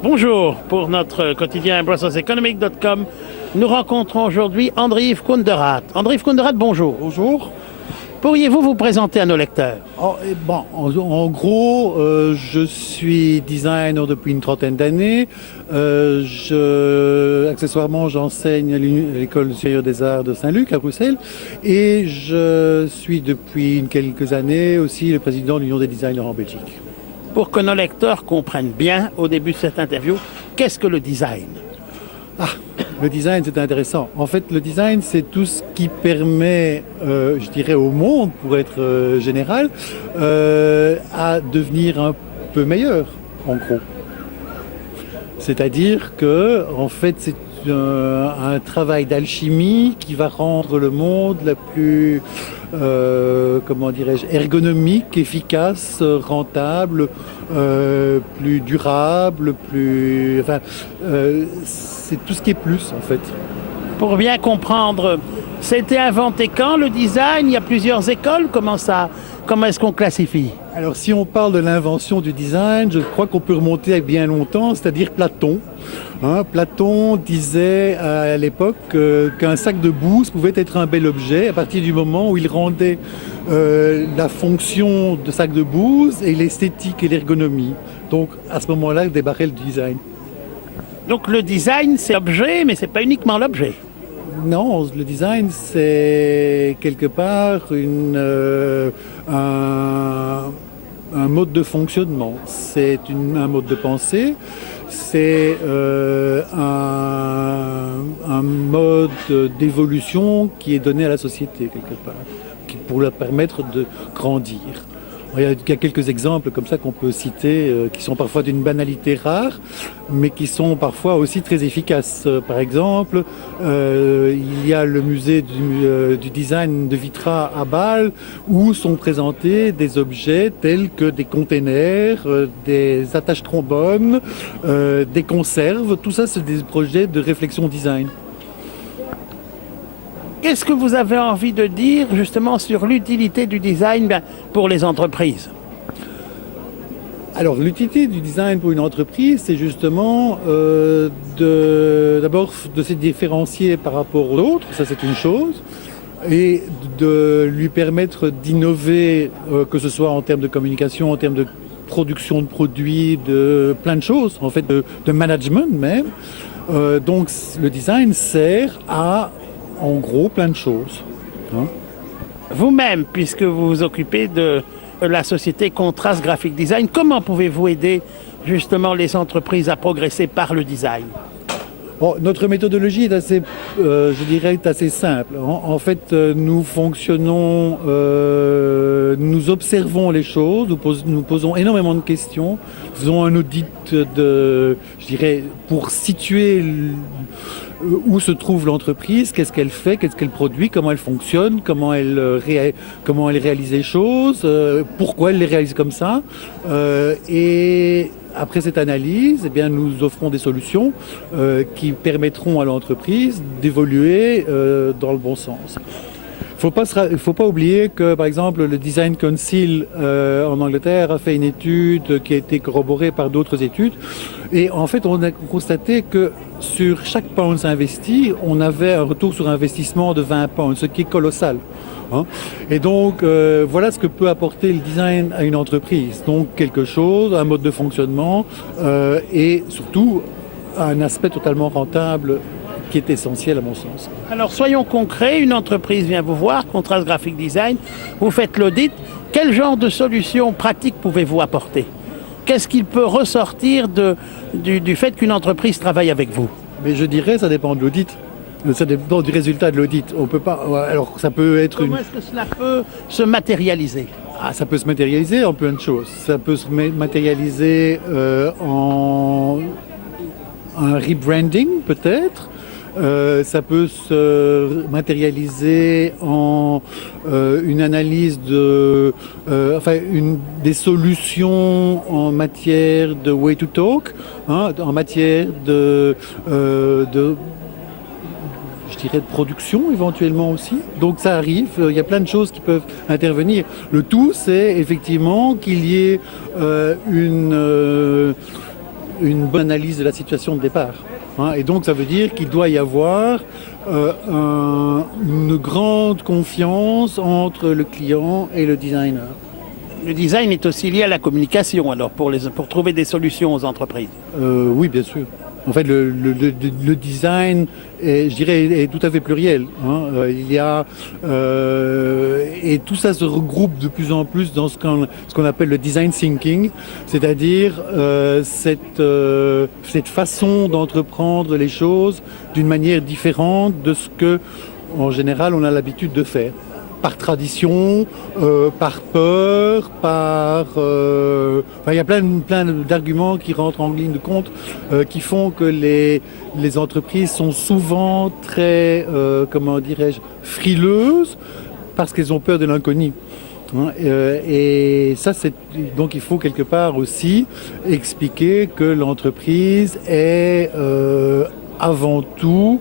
Bonjour, pour notre quotidien BrusselsEconomic.com, nous rencontrons aujourd'hui André-Yves Kounderat. André-Yves Kounderat, bonjour. Bonjour. Pourriez-vous vous présenter à nos lecteurs? En gros, je suis designer depuis une trentaine d'années. Accessoirement, j'enseigne à l'École supérieure des arts de Saint-Luc à Bruxelles. Et je suis depuis quelques années aussi le président de l'Union des designers en Belgique. Pour que nos lecteurs comprennent bien au début de cette interview, qu'est-ce que le design? Le design, c'est intéressant. En fait, le design, c'est tout ce qui permet, je dirais, au monde, pour être général, à devenir un peu meilleur, en gros. C'est-à-dire que, en fait, c'est un travail d'alchimie qui va rendre le monde la plus, comment dirais-je, ergonomique, efficace, rentable, plus durable, plus... Enfin, c'est tout ce qui est plus, en fait. Pour bien comprendre, c'était inventé quand le design? Il y a plusieurs écoles, comment est-ce qu'on classifie? Alors, si on parle de l'invention du design, je crois qu'on peut remonter à bien longtemps, c'est-à-dire Platon. Platon disait à l'époque qu'un sac de bouse pouvait être un bel objet à partir du moment où il rendait la fonction de sac de bouse et l'esthétique et l'ergonomie. Donc, à ce moment-là, débarrait le design. Donc le design, c'est l'objet, mais c'est pas uniquement l'objet. Non, le design, c'est quelque part un mode de fonctionnement. C'est un mode de pensée. C'est un mode d'évolution qui est donné à la société, quelque part, pour leur permettre de grandir. Il y a quelques exemples comme ça qu'on peut citer, qui sont parfois d'une banalité rare, mais qui sont parfois aussi très efficaces. Par exemple, il y a le musée du design de Vitra à Bâle, où sont présentés des objets tels que des containers, des attaches trombones, des conserves. Tout ça, c'est des projets de réflexion design. Qu'est-ce que vous avez envie de dire justement sur l'utilité du design pour les entreprises? Alors, l'utilité du design pour une entreprise, c'est justement d'abord de se différencier par rapport aux autres, ça c'est une chose, et de lui permettre d'innover, que ce soit en termes de communication, en termes de production de produits, de plein de choses, en fait, de management même. Donc, le design sert à, en gros, plein de choses. Vous-même, puisque vous vous occupez de la société Contrast Graphic Design, comment pouvez-vous aider justement les entreprises à progresser par le design? Notre méthodologie est assez, je dirais, est assez simple. En fait, nous fonctionnons, nous observons les choses, nous posons énormément de questions, faisons un audit je dirais, pour situer où se trouve l'entreprise, qu'est-ce qu'elle fait, qu'est-ce qu'elle produit, comment elle fonctionne, comment elle réalise les choses, pourquoi elle les réalise comme ça. Et après cette analyse, eh bien, nous offrons des solutions qui permettront à l'entreprise d'évoluer dans le bon sens. Il ne faut pas oublier que, par exemple, le Design Council en Angleterre a fait une étude qui a été corroborée par d'autres études. Et en fait, on a constaté que sur chaque pound investi, on avait un retour sur investissement de 20 pounds, ce qui est colossal. Et donc, voilà ce que peut apporter le design à une entreprise. Donc, quelque chose, un mode de fonctionnement et surtout un aspect totalement rentable qui est essentiel à mon sens. Alors, soyons concrets, une entreprise vient vous voir, Contrast Graphic Design, vous faites l'audit. Quel genre de solutions pratiques pouvez-vous apporter? Qu'est-ce qu'il peut ressortir du fait qu'une entreprise travaille avec vous? Mais je dirais, ça dépend de l'audit. Ça dépend du résultat de l'audit. On peut pas. Alors, ça peut être. Comment est-ce que cela peut se matérialiser? Ça peut se matérialiser en plein de choses. Ça peut se matérialiser en un rebranding, peut-être. Ça peut se matérialiser en une analyse des solutions en matière de way to talk, en matière de production éventuellement aussi. Donc ça arrive, il y a plein de choses qui peuvent intervenir. Le tout, c'est effectivement qu'il y ait une bonne analyse de la situation de départ. Hein. Et donc ça veut dire qu'il doit y avoir une grande confiance entre le client et le designer. Le design est aussi lié à la communication, alors, pour trouver des solutions aux entreprises. Oui, bien sûr. En fait, le design, je dirais, est tout à fait pluriel. Hein. Il y a et tout ça se regroupe de plus en plus dans ce qu'on appelle le design thinking, c'est-à-dire cette façon d'entreprendre les choses d'une manière différente de ce que, en général, on a l'habitude de faire. Par tradition, par peur, il y a plein d'arguments qui rentrent en ligne de compte qui font que les entreprises sont souvent très, comment dirais-je, frileuses parce qu'elles ont peur de l'inconnu. Et ça, donc il faut quelque part aussi expliquer que l'entreprise est avant tout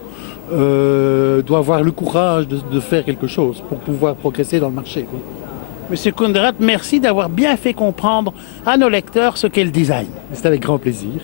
doit avoir le courage de faire quelque chose pour pouvoir progresser dans le marché. Monsieur Kundrat, merci d'avoir bien fait comprendre à nos lecteurs ce qu'est le design. C'est avec grand plaisir.